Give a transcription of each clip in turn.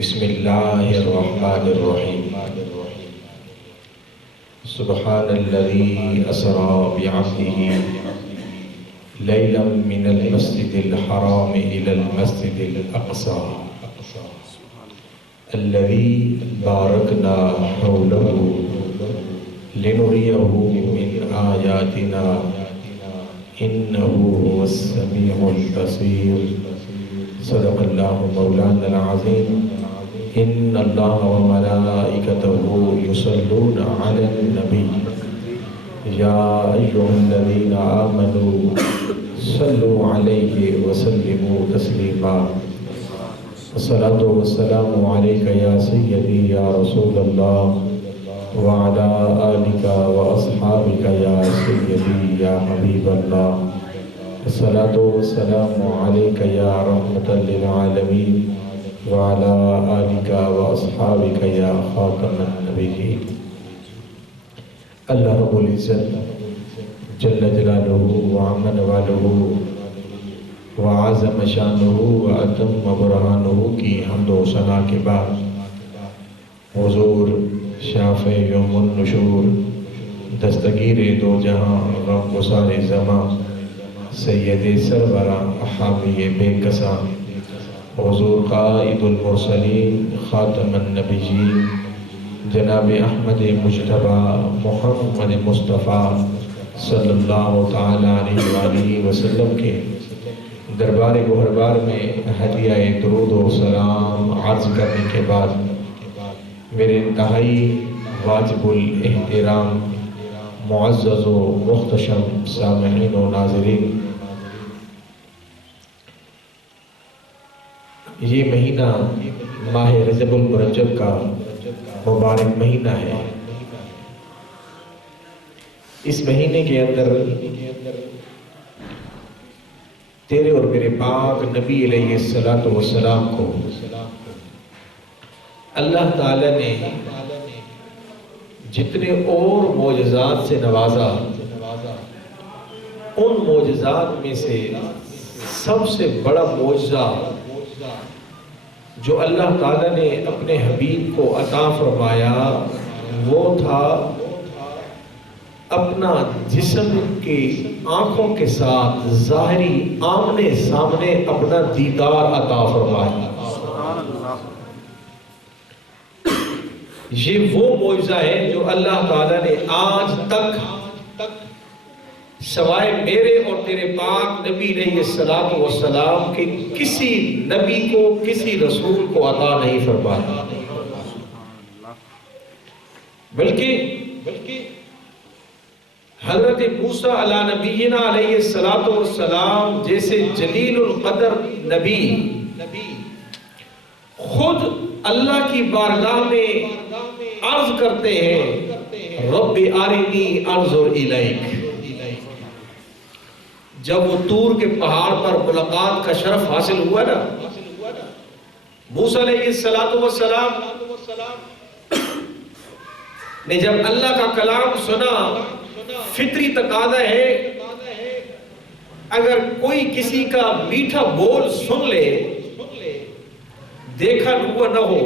بسم اللہ الرحمن الرحیم سبحان الذی اسری بعبدہ لیلا من المسجد الحرام الى المسجد الاقصى الذی بارکنا حولہ لنریہ من آیاتنا انہ هو السمیع البصیر صدق اللہ مولانا العظیم ان اللہ وملائکتہ یصلون علی النبی یا ایھا الذین آمنوا صلوا علیہ وسلموا تسلیما الصلاۃ والسلام علیک یا سیدی یا رسول اللہ وعلی آلک واصحابک یا سیدی یا حبیب اللہ الصلاۃ والسلام علیک یا رحمۃ للعالمین وعلی آلک واصحابک یا خاتم النبیین۔ اللہ رب العزت جل جلالہ وعم نوالہ وعظم شانہ واتم برہانہ کی حمد و ثنا کے بعد حضور شافع یوم النشور دستگیر دو جہاں غم گسار زماں سید سربراں حامی بے کساں حضور قائد المرسلین خاتم النبیین جناب احمد مجتبی محمد مصطفیٰ صلی اللہ تعالی علیہ وآلہ وسلم کے دربار گوہربار میں ہدیہ درود و سلام عرض کرنے کے بعد میرے انتہائی واجب الاحترام معزز و محتشم سامعین و ناظرین، یہ مہینہ ماہ رجب المرجب کا مبارک مہینہ ہے۔ اس مہینے کے اندر تیرے اور میرے پاک نبی علیہ السلام کو اللہ تعالی نے جتنے اور معجزات سے نوازا، ان معجزات میں سے سب سے بڑا معجزہ جو اللہ تعالیٰ نے اپنے حبیب کو عطا فرمایا وہ تھا اپنا جسم کی آنکھوں کے ساتھ ظاہری آمنے سامنے اپنا دیدار عطا فرمایا۔ یہ وہ معجزہ ہے جو اللہ تعالیٰ نے آج تک سوائے میرے اور تیرے پاک نبی علیہ السلام کے کسی نبی کو کسی رسول کو عطا نہیں فرمایا، بلکہ حضرت موسیٰ علیہ نبینا علیہ السلام جیسے جلیل القدر نبی خود اللہ کی بارگاہ میں عرض کرتے ہیں رب ارنی انظر الیک۔ جب وہ طور کے پہاڑ پر ملاقات کا شرف حاصل ہوا نا، موسیٰ علیہ السلام نے جب اللہ کا کلام سنا، فطری تقاضا ہے اگر کوئی کسی کا میٹھا بول سن لے دیکھا ہوا نہ ہو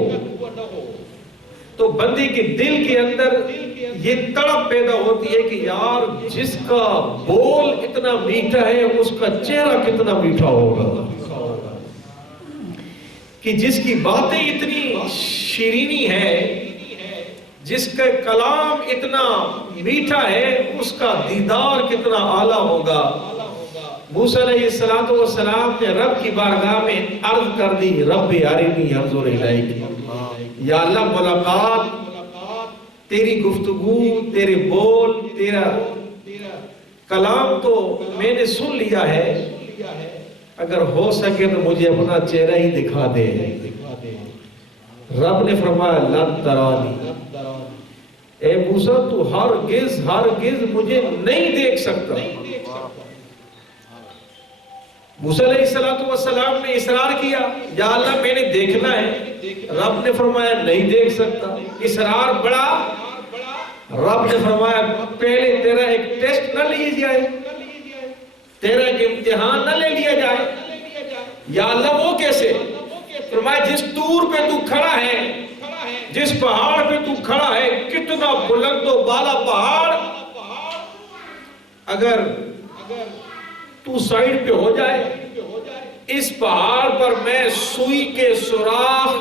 تو بندے کے دل کے اندر یہ تڑپ پیدا ہوتی ہے کہ یار جس کا بول اتنا میٹھا ہے اس کا چہرہ کتنا میٹھا ہوگا، کہ جس کی باتیں اتنی شیرینی ہے، جس کا کلام اتنا میٹھا ہے، اس کا دیدار کتنا اعلیٰ ہوگا۔ موسیٰ علیہ السلام نے رب کی بارگاہ میں عرض کر دی رب ارنی انظر الیک، یا اللہ ملاقات، تیری گفتگو، تیرے بول، تیرا کلام تو میں نے سن لیا ہے، اگر ہو سکے تو مجھے اپنا چہرہ ہی دکھا دے۔ رب نے فرمایا لن ترانی، اے موسیٰ تو ہرگز مجھے نہیں دیکھ سکتا۔ موسیٰ علیہ السلام نے اصرار کیا یا اللہ میں نے دیکھنا ہے، رب نے فرمایا نہیں دیکھ سکتا۔ اصرار بڑا، رب نے فرمایا پہلے تیرا ایک ٹیسٹ نہ لیا جائے، تیرا ایک امتحان نہ لے لیا جائے۔ یا اللہ وہ کیسے؟ فرمایا جس طور پہ تو کھڑا پہاڑ پہ تو کھڑا ہے، کتنا بلند و بالا پہاڑ، اگر تو سائیڈ پہ ہو جائے، اس پہاڑ پر میں سوئی کے سوراخ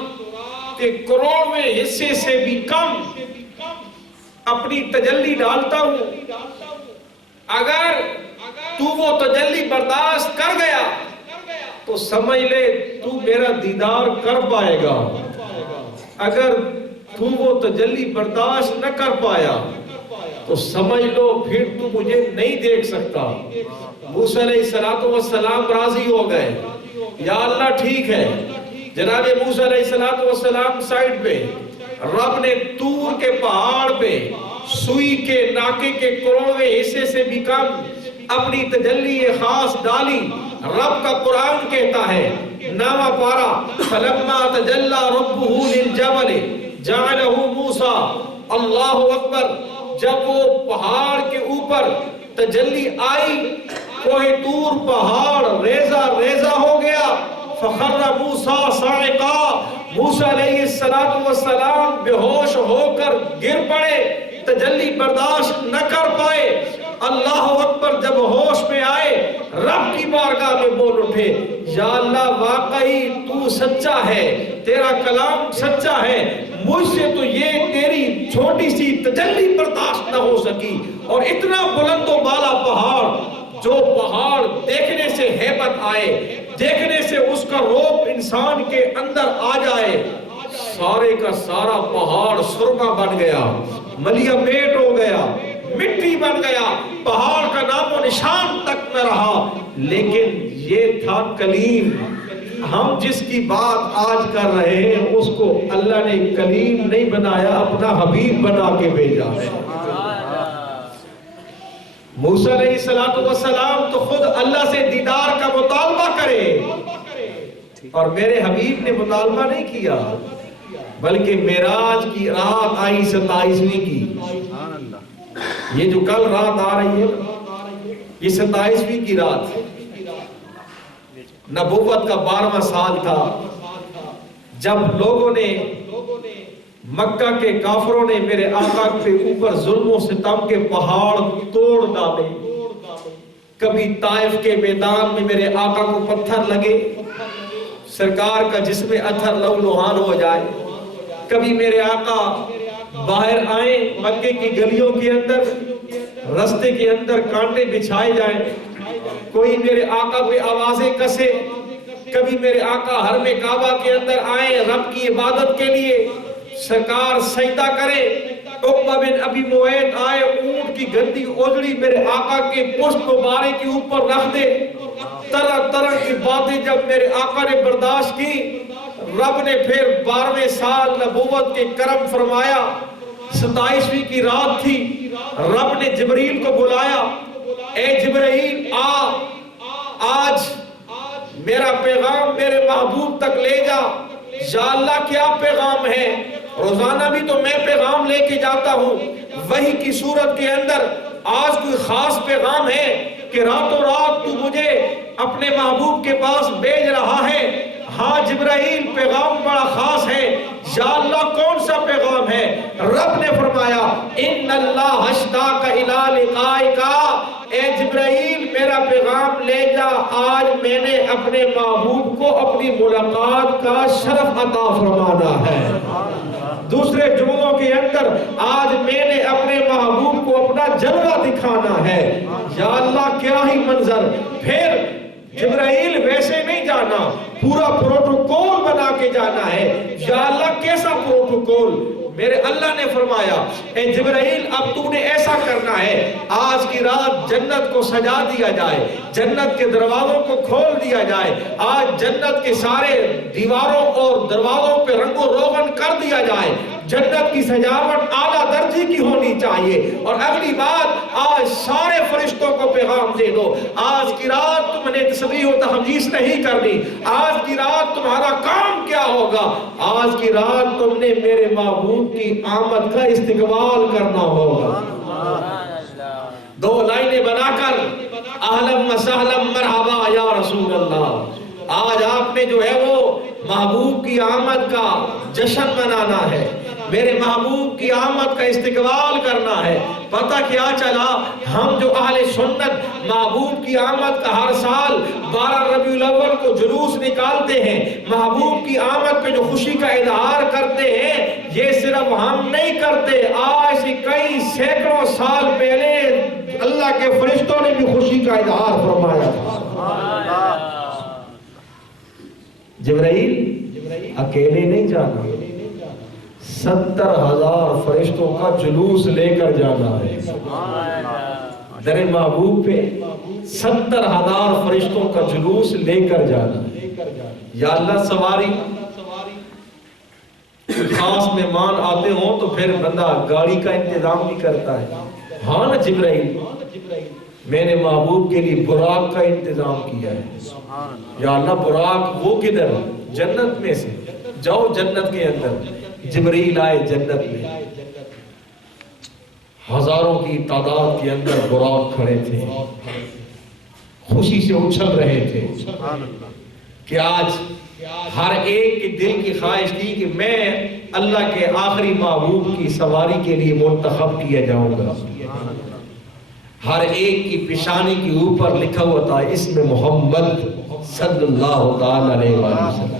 کے کروڑویں حصے سے بھی کم اپنی تجلی ڈالتا ہوں، اگر تو وہ تجلی برداشت کر گیا تو سمجھ لے تو میرا دیدار کر پائے گا، اگر تو وہ تجلی برداشت نہ کر پایا تو سمجھ لو پھر تو مجھے نہیں دیکھ سکتا۔ موسیٰ علیہ السلام راضی ہو گئے، یا اللہ ٹھیک ہے۔ جناب موسیٰ علیہ السلام سائیڈ پہ، رب نے طور کے پہاڑ پہ سوئی کے ناکے کے کروڑویں حصے سے بھی کم اپنی تجلی خاص ڈالی۔ رب کا قرآن کہتا ہے، نامہ پارا، فَلَمَّا تَجَلَّى رَبُّهُ لِلْجَبَلِ جَعَلَهُ مُوسَىٰ، اللہ اکبر، جب وہ پہاڑ کے اوپر تجلی آئی، کوہ طور پہاڑ ریزہ ریزہ ہو گیا، فَخَرَّ مُوسَىٰ صَاعِقًا، موسیٰ علیہ السلام بے ہوش ہو کر گر پڑے، تجلی برداشت نہ کر پائے۔ اللہ اکبر، جب ہوش میں آئے رب کی بارگاہ میں بول اٹھے، یا اللہ واقعی تو سچا ہے، تیرا کلام سچا ہے، مجھ سے تو یہ تیری چھوٹی سی تجلی برداشت نہ ہو سکی، اور اتنا بلند و بالا پہاڑ، جو پہاڑ دیکھنے سے ہیبت آئے، دیکھنے سے اس کا روپ انسان کے اندر آ جائے، سارے کا سارا پہاڑ سرما بن گیا، ملیا میٹ ہو گیا، مٹی بن گیا، پہاڑ کا نام و نشان تک نہ رہا۔ لیکن یہ تھا کلیم۔ ہم جس کی بات آج کر رہے ہیں اس کو اللہ نے کلیم نہیں بنایا، اپنا حبیب بنا کے بھیجا ہے۔ موسیٰ علیہ السلام تو خود اللہ سے دیدار کا مطالبہ کرے، اور میرے حبیب نے مطالبہ نہیں کیا، بلکہ معراج کی رات آئی 27ویں کی، یہ جو کل رات آ رہی ہے یہ 27ویں کی رات، نبوت کا 12واں سال تھا، جب لوگوں نے، مکہ کے کافروں نے میرے آقا کے اوپر ظلم و ستم کے پہاڑ توڑ ڈالے۔ کبھی طائف کے میدان میں میرے آقا کو پتھر لگے، سرکار کا جسم اتھر لو لوہان ہو جائے، کبھی میرے آقا باہر آئیں مکے کی گلیوں کے اندر، رستے کے اندر کانٹے بچھائے جائیں، کوئی میرے آقا پہ آوازیں کسے، کبھی میرے آقا حرم کعبہ کے اندر آئیں رب کی عبادت کے لیے، سرکار سجدہ کرے، عقبہ بن ابی معیط آئے، اونٹ کی گندی اوجڑی میرے آقا کے پشت مبارک کے اوپر رکھ دے۔ طرح طرح کی باتیں جب میرے آقا نے برداشت کی، رب نے پھر 12ویں سال نبوت کے کرم فرمایا، 27ویں کی رات تھی، رب نے جبریل کو بلایا، اے جبرائیل آج میرا پیغام میرے محبوب تک لے جا۔ یا اللہ کیا پیغام ہے؟ روزانہ بھی تو میں پیغام لے کے جاتا ہوں، وحی کی صورت کے اندر آج کوئی خاص پیغام ہے کہ راتوں رات تو مجھے اپنے محبوب کے پاس بھیج رہا ہے؟ ہاں جبرائیل، پیغام بڑا خاص ہے۔ یا اللہ کون سا پیغام ہے؟ رب نے فرمایا، ان اللہ اشتاق الی لقائک، اے جبرائیل میرا پیغام لے جا، آج میں نے اپنے محبوب کو اپنی ملاقات کا شرف عطا فرمانا ہے۔ دوسرے جملوں کے اندر آج میں نے اپنے محبوب کو اپنا جلوہ دکھانا ہے۔ یا اللہ کیا ہی منظر! پھر جبرائیل ویسے نہیں جانا، پورا پروٹوکول بنا کے جانا ہے۔ یا اللہ کیسا پروٹوکول؟ میرے اللہ نے فرمایا، اے جبرائیل اب تو نے ایسا کرنا ہے، آج کی رات جنت کو سجا دیا جائے، جنت کے دروازوں کو کھول دیا جائے، آج جنت کے سارے دیواروں اور دروازوں پہ رنگ و روغن کر دیا جائے، جنت کی سجاوٹ اعلیٰ درجے کی ہونی چاہیے، اور اگلی بات آج سارے فرشتوں کو پیغام دے دو، آج کی رات تم نے تسبیح و تحمید نہیں کرنی، آج کی رات تمہارا کام کیا ہوگا؟ آج کی رات تم نے میرے محبوب کی آمد کا استقبال کرنا ہوگا۔ دو لائنیں بنا کر اہلا وسہلا مرحبا یا رسول اللہ، آج آپ نے جو ہے وہ محبوب کی آمد کا جشن منانا ہے، میرے محبوب کی آمد کا استقبال کرنا ہے۔ پتہ کیا چلا، ہم جو اہل سنت محبوب کی آمد کا ہر سال 12 ربیع الاول کو جلوس نکالتے ہیں، محبوب کی آمد پہ جو خوشی کا اظہار کرتے ہیں، یہ صرف ہم نہیں کرتے، آج سے کئی سینکڑوں سال پہلے اللہ کے فرشتوں نے بھی خوشی کا اظہار فرمایا تھا۔ جبرائیل اکیلے نہیں جانا، 70,000 فرشتوں کا جلوس لے کر جانا ہے۔ در محبوب پہ 70,000 فرشتوں کا جلوس لے کر جانا ہے۔ یا اللہ، سواری خاص مہمان آتے ہوں تو پھر بندہ گاڑی کا انتظام بھی کرتا ہے۔ ہاں نا جبرائیل، میں نے محبوب کے لیے براق کا انتظام کیا ہے۔ یا اللہ، براق وہ کدھر؟ جنت میں سے، جاؤ جنت کے اندر۔ جبرائیل آئے جنت میں، ہزاروں کی تعداد کے اندر براق کھڑے تھے، خوشی سے اچھل رہے تھے کہ آج ہر ایک کے دل کی خواہش تھی کہ میں اللہ کے آخری محبوب کی سواری کے لیے منتخب کیا جاؤں گا۔ ہر ایک کی پیشانی کے اوپر لکھا ہوا تھا اسم محمد صلی اللہ علیہ وسلم۔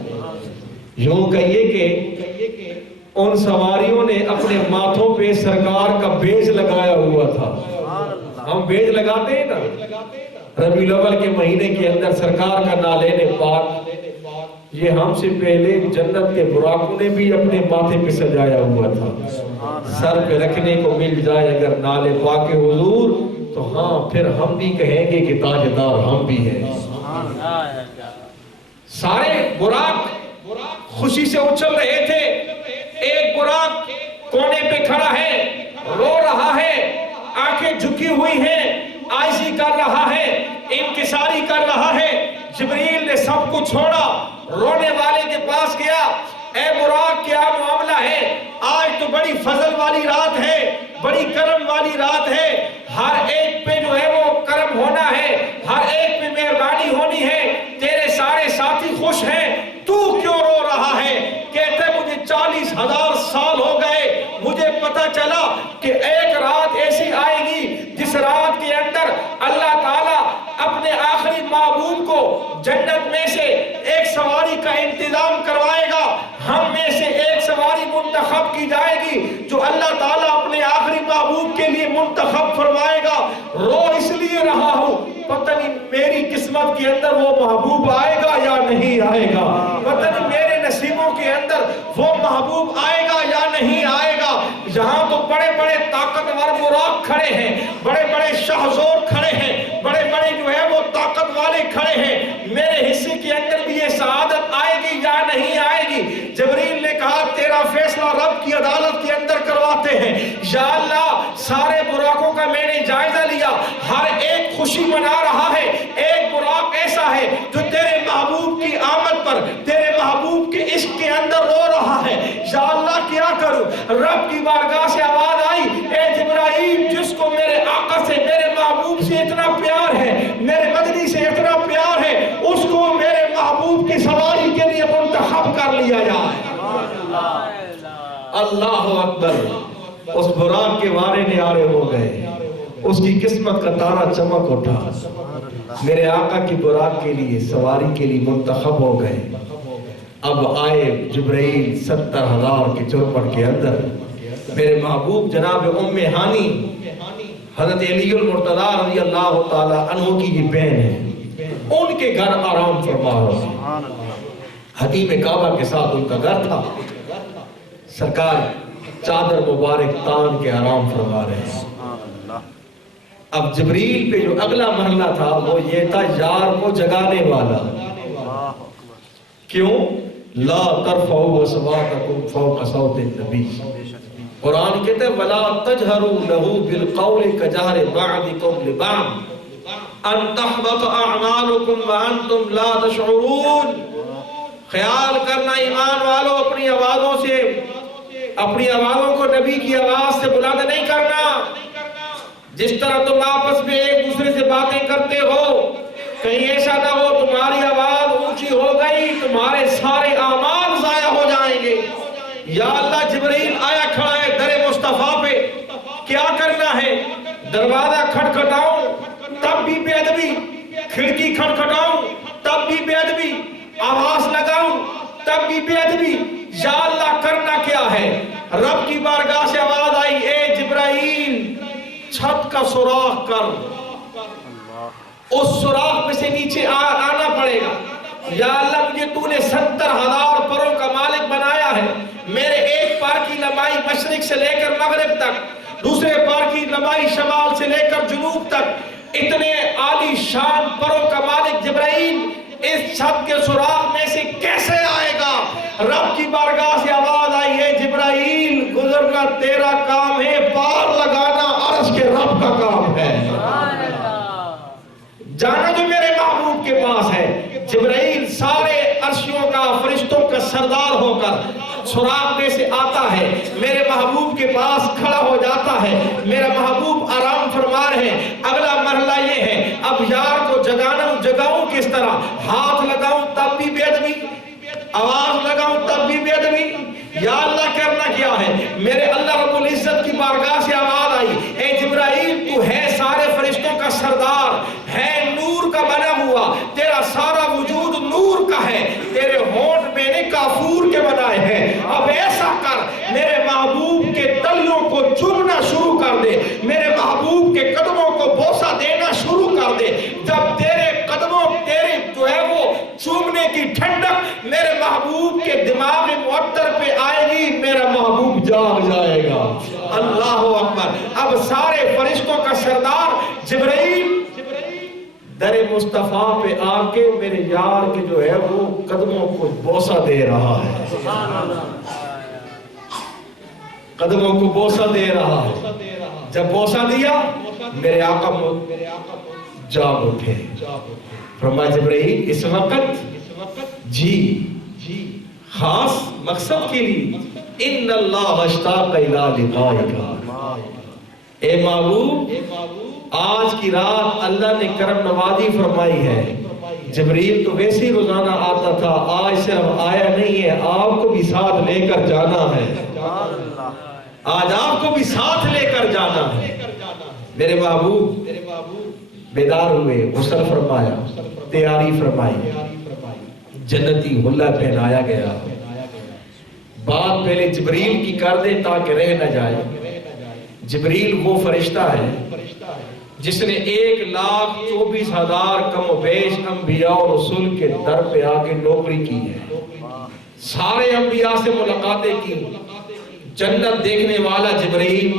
یوں کہیے کہ ان سواریوں نے اپنے ماتھوں پہ سرکار کا بیج لگایا ہوا تھا۔ ہم بیج لگاتے ہیں نا ربیع الاول کے مہینے کے اندر سرکار کا نالین پاک، یہ ہم سے پہلے جنت کے براقوں نے بھی اپنے ماتھے پہ سجایا ہوا تھا۔ سر پہ رکھنے کو مل جائے اگر نال پاک حضور تو ہاں، پھر ہم بھی کہیں گے کہ تاجدار ہم بھی ہیں۔ سارے براق خوشی سے اچھل رہے تھے۔ ایک براق کونے پہ کھڑا ہے، رو رہا ہے، آنکھیں جھکی ہوئی ہیں، عاجزی کر رہا ہے، انکساری کر رہا ہے۔ جبرائیل نے سب کو چھوڑا، رونے والے کے پاس گیا۔ اے براق، کیا معاملہ ہے؟ آج تو بڑی فضل والی رات ہے، بڑی کرم والی رات ہے، ہر ایک پہ جو ہے وہ کرم ہونا ہے، ہر ایک پہ مہربانی ہونی ہے، تیرے سارے ساتھی خوش ہیں، تو کیوں رو رہا ہے؟ کہتے مجھے 40,000 سال ہو گئے، مجھے پتا چلا کہ ایک رات ایسی آئے گی جس رات کے اندر اللہ تعالیٰ اپنے آخری محبوب کو جنت میں سے ایک سواری کا انتظام کروائے گا، ہم میں سے ایک سواری منتخب کی جائے گی جو اللہ تعالیٰ اپنے آخری محبوب کے لیے منتخب فرمائے گا۔ رو اس لیے رہا ہوں، پتہ نہیں میری قسمت کے اندر وہ محبوب آئے گا یا نہیں آئے گا، پتہ نہیں میرے نصیبوں کے اندر وہ محبوب آئے گا یا نہیں آئے گا۔ یہاں تو بڑے بڑے طاقتور براق کھڑے ہیں، بڑے بڑے شہزور کھڑے ہیں، بڑے بڑے جو ہے وہ طاقت والے کھڑے ہیں، میرے حصے کے اندر بھی یہ سعادت آئے گی یا نہیں آئے گی؟ جبرائیل نے کہا تیرا فیصلہ رب کی عدالت کے اندر کرواتے ہیں۔ یا اللہ، سارے براقوں کا میں نے جائزہ لیا، ہر ایک خوشی منا رہا ہے، ایک براق ایسا ہے جو تیرے محبوب کی آمد پر، تیرے محبوب کے عشق کے اندر رو رہا ہے۔ یا اللہ، کیا کروں؟ رب کی بارگاہ سے آواز آئی، اے جبرائیل، جس کو میرے آقا سے، میرے محبوب سے اتنا پیار ہے، میرے مدنی سے اتنا پیار ہے، اس کو میرے محبوب کی سواری کے لیے منتخب کر لیا جائے۔ اللہ اکبر! اس براق کے وارے نیارے ہو گئے، اس کی قسمت کا تارا چمک اٹھا، میرے آقا کی براق کے لیے، سواری کے لیے منتخب ہو گئے۔ اب آئے جبرائیل 70,000 کے چوپٹ کے اندر، میرے محبوب جناب ام ہانی حضرت علی المرتضیٰ رضی اللہ تعالیٰ عنہ کی یہ بہن ہے، ان کے گھر آرام فرما رہا ہے۔ حتیم کعبہ کے ساتھ ان کا گھر تھا، سرکار چادر مبارک تان کے آرام فرما رہے ہیں۔ اب جبرائیل پہ جو اگلا مرحلہ تھا وہ یہ تھا یار کو جگانے والا۔ کیوں؟ لا ترفعوا اصواتکم فوق صوت النبی، قرآن کہتے ہیں وَلَا تَجْهَرُوا لَهُ بِالْقَوْلِ كَجَهْرِ بَعْضِكُمْ لِبَعْضٍ أَن تَحْبَطَ أَعْمَالُكُمْ وَأَنْتُمْ لَا تَشْعُرُونَ۔ خیال کرنا ایمان والوں، اپنی آوازوں سے، اپنی آوازوں کو نبی کی آواز سے بلند نہیں کرنا۔ جس طرح تم آپس میں ایک دوسرے سے باتیں کرتے ہو، کہیں ایسا نہ ہو تمہاری آواز اونچی ہو گئی، تمہارے سارے اعمال ضائع ہو جائیں گے۔ یا اللہ جبرائیل آیا کھڑا ہے در مصطفیٰ پہ، کیا کرنا ہے؟ دروازہ کھٹکھٹاؤں تب بھی بے ادبی، کھڑکی کھٹکھٹاؤں تب بھی بے ادبی، آواز لگاؤں تب بھی بے ادبی، یا اللہ کرنا کیا ہے؟ رب کی بارگاہ سے آواز آئی، اے جبرائیل چھت کا سوراخ کر، اس سوراخ میں سے نیچے آنا پڑے گا۔ یا اللہ مجھے تو نے 70,000 پروں کا مالک بنایا ہے، میرے ایک پار کی لمبائی مشرق سے لے کر مغرب تک، دوسرے پار کی لمبائی شمال سے لے کر جنوب تک، اتنے عالی شان پروں کا مالک جبرائیل اس چھت کے سوراخ میں سے کیسے آئے گا؟ رب کی بارگاہ سے آواز آئی ہے، جبرائیل گزرنا تیرا کام ہے، پار لگانا عرش کے رب کا کام ہے۔ جانا جو میرے محبوب کے پاس ہے۔ جبرائیل سارے عرشیوں کا، فرشتوں کا سردار ہو کر سوراخ میں سے آتا ہے، میرے محبوب کے پاس کھڑا ہو جاتا ہے، میرا محبوب آرام فرما رہے ہیں۔ اگلا مرحلہ یہ ہے، اب یار کو جگاؤں کس طرح؟ ہاتھ لگاؤں تب بھی بے ادبی، آواز لگاؤں تب بھی بے ادبی، یا اللہ کرنا کیا ہے؟ میرے اللہ رب العزت کی بارگاہ سے آواز آئی، اے جبرائیل تو ہے سارے فرشتوں کا سردار، ہے نور کا بنا ہوا، تیرا سارا وجود نور کا ہے، تیرے ہونٹ میں نے کافور کے بنائے ہیں، اب ایسا کر میرے محبوب کے تلیوں کو چومنا شروع کر دے، میرے محبوب کے قدموں کو بوسہ دینا شروع کر دے۔ جب تیرے قدموں تیرے جو ہے وہ چومنے کی ٹھنڈک میرے محبوب کے دماغ معطر پہ آئے گی، میرا محبوب جاگ جائے گا۔ اللہ اکبر۔ اب سارے فرشتوں کا سردار جبرائیل در مصطفیٰ پہ آ کے میرے یار کے جو ہے وہ قدموں کو بوسہ دے رہا ہے، قدموں کو بوسہ دے رہا ہے۔ جب بوسہ دیا میرے آقا جاگ اٹھے، فرمایا جبرائیل اس وقت جی خاص مقصد کے لیے، ان اللہ اشتاق الی لقائک، اے محبوب آج کی رات اللہ نے کرم نوازی فرمائی ہے۔ جبرائیل تو ویسے ہی روزانہ آتا تھا، آج صرف آیا نہیں ہے، آپ کو بھی ساتھ لے کر جانا ہے، آج آپ کو بھی ساتھ لے کر جانا ہے۔ میرے محبوب بیدار ہوئے، غسل فرمایا، تیاری فرمائی، جنتی حلہ پہنایا گیا۔ بات پہلے جبرائیل کی کر دیں تاکہ رہ نہ جائے۔ جبرائیل وہ فرشتہ ہے جس نے 1,24,000 کم و بیش انبیاء و رسول کے در پہ آگے نوکری کی ہے، سارے انبیاء سے ملاقاتیں کی۔ جنت دیکھنے والا جبرائیل،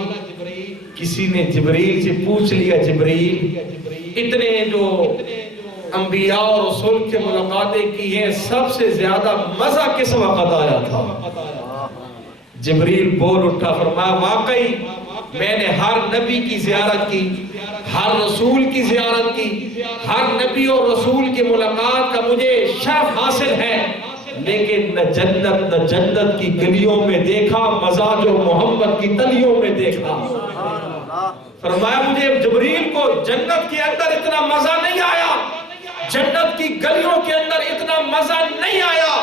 کسی نے جبرائیل سے پوچھ لیا، جبرائیل اتنے جو انبیاء اور رسول کے ملاقاتیں کی ہیں، سب سے زیادہ مزہ کس وقت آیا تھا؟ جبرائیل بول اٹھا، فرمایا واقعی میں نے ہر نبی کی زیارت کی، ہر رسول کی زیارت کی، ہر نبی اور رسول کی ملاقات کا مجھے شرف حاصل ہے، لیکن نہ جنت کی گلیوں میں دیکھا مزہ جو محمد کی تلیوں میں دیکھا۔ فرمایا مجھے جبرائیل کو جنت کے اندر اتنا مزہ نہیں آیا، جنت کی گلیوں کے اندر اتنا مزہ نہیں آیا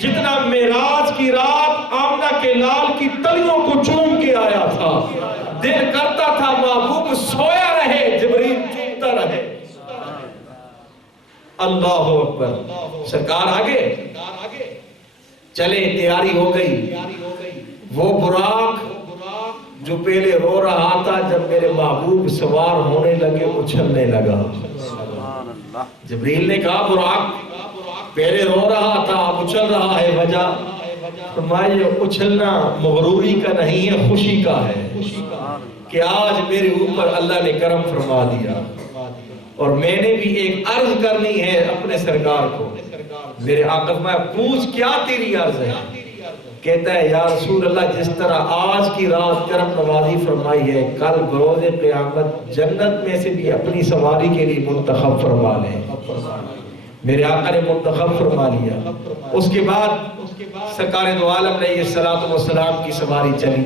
جتنا معراج کی رات آمنہ کے لال کی تلیوں کو چوم کے آیا تھا۔ دل کرتا تھا محبوب سویا رہے، جبرائیل چومتا رہے۔ اللہ اکبر۔ سرکار آگے چلے، تیاری ہو گئی۔ وہ براق جو پہلے رو رہا تھا، جب میرے محبوب سوار ہونے لگے اچھلنے لگا۔ جبرائیل نے کہا براق پہلے رو رہا تھا، اب اچھل رہا ہے، وجہ؟ فرمایا یہ اچھلنا مغروری کا نہیں ہے، خوشی کا ہے کہ آج میرے اوپر اللہ نے کرم فرما دیا۔ اور میں نے بھی ایک عرض کرنی ہے اپنے سرکار کو۔ میرے آقا میں پوچھ کیا تیری عرض ہے؟ کہتا ہے یا رسول اللہ جس طرح آج کی رات کرم نوازی فرمائی ہے، کل بروز قیامت جنت میں سے بھی اپنی سواری کے لیے منتخب فرما لیں۔ میرے آقا نے منتخب فرما لیا۔ اس کے بعد سرکار دو عالم علیہ السلام کی سواری چلی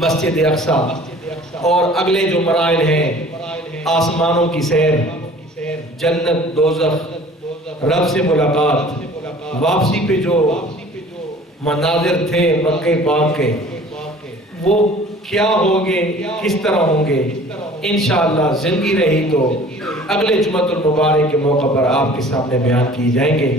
مسجد اقصیٰ، اور اگلے جو مراحل ہیں، آسمانوں کی سیر، جنت دوزخ، رب سے ملاقات، واپسی پہ جو مناظر تھے مکہ پاک کے، وہ کیا ہوگے، کس طرح ہوں گے، انشاءاللہ زندگی رہی تو اگلے جمعۃ المبارک کے موقع پر آپ کے سامنے بیان کی جائیں گے۔